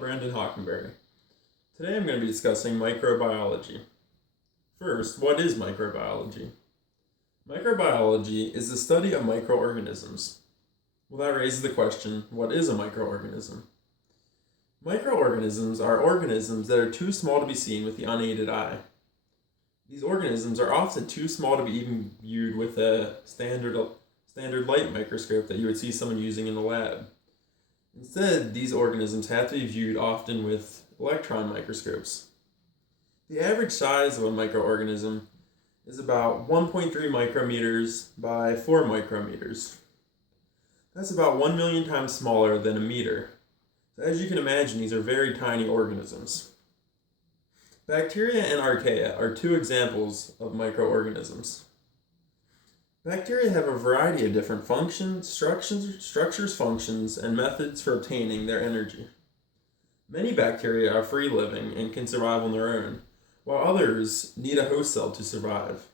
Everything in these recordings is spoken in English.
Brandon Hockenberry. Today I'm going to be discussing microbiology. First, what is microbiology? Microbiology is the study of microorganisms. Well, that raises the question, what is a microorganism? Microorganisms are organisms that are too small to be seen with the unaided eye. These organisms are often too small to be even viewed with a standard light microscope that you would see someone using in the lab. Instead, these organisms have to be viewed often with electron microscopes. The average size of a microorganism is about 1.3 micrometers by 4 micrometers. That's about 1 million times smaller than a meter. So as you can imagine, these are very tiny organisms. Bacteria and archaea are two examples of microorganisms. Bacteria have a variety of different functions, structures, functions, and methods for obtaining their energy. Many bacteria are free-living and can survive on their own, while others need a host cell to survive.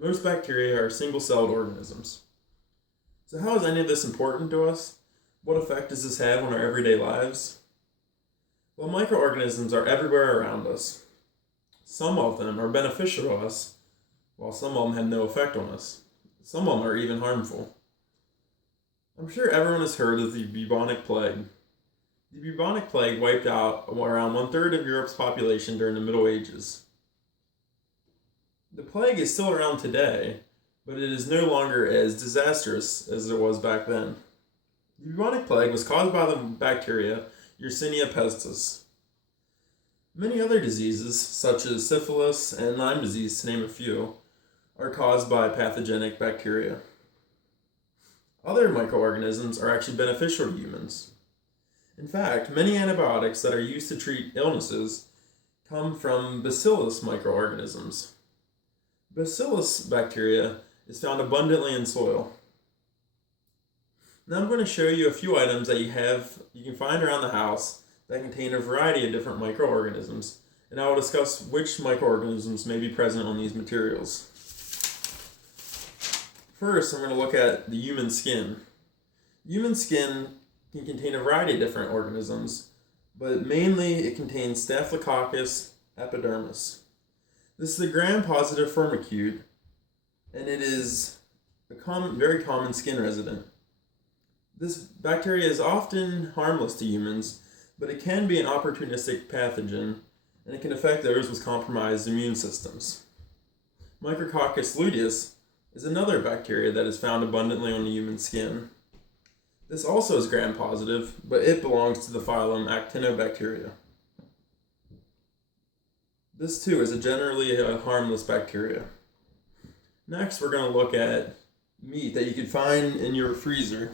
Most bacteria are single-celled organisms. So how is any of this important to us? What effect does this have on our everyday lives? Well, microorganisms are everywhere around us. Some of them are beneficial to us, while some of them have no effect on us. Some of them are even harmful. I'm sure everyone has heard of the bubonic plague. The bubonic plague wiped out around 1/3 of Europe's population during the Middle Ages. The plague is still around today, but it is no longer as disastrous as it was back then. The bubonic plague was caused by the bacteria Yersinia pestis. Many other diseases, such as syphilis and Lyme disease, to name a few, are caused by pathogenic bacteria. Other microorganisms are actually beneficial to humans. In fact, many antibiotics that are used to treat illnesses come from bacillus microorganisms. Bacillus bacteria is found abundantly in soil. Now I'm going to show you a few items that you can find around the house that contain a variety of different microorganisms, and I will discuss which microorganisms may be present on these materials. First, I'm going to look at the human skin. Human skin can contain a variety of different organisms, but mainly it contains Staphylococcus epidermis. This is a gram-positive firmicute, and it is a very common skin resident. This bacteria is often harmless to humans, but it can be an opportunistic pathogen, and it can affect those with compromised immune systems. Micrococcus luteus is another bacteria that is found abundantly on the human skin. This also is gram-positive, but it belongs to the phylum Actinobacteria. This too is generally a harmless bacteria. Next, we're going to look at meat that you can find in your freezer.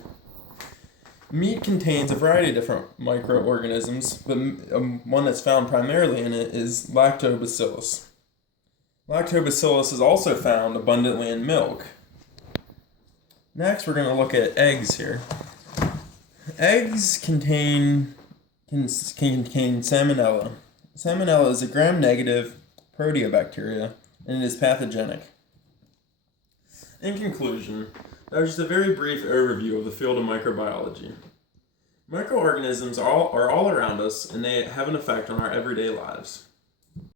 Meat contains a variety of different microorganisms, but one that's found primarily in it is lactobacillus. Lactobacillus is also found abundantly in milk. Next, we're going to look at eggs here. Eggs can contain salmonella. Salmonella is a gram-negative proteobacteria, and it is pathogenic. In conclusion, that was just a very brief overview of the field of microbiology. Microorganisms are all around us, and they have an effect on our everyday lives.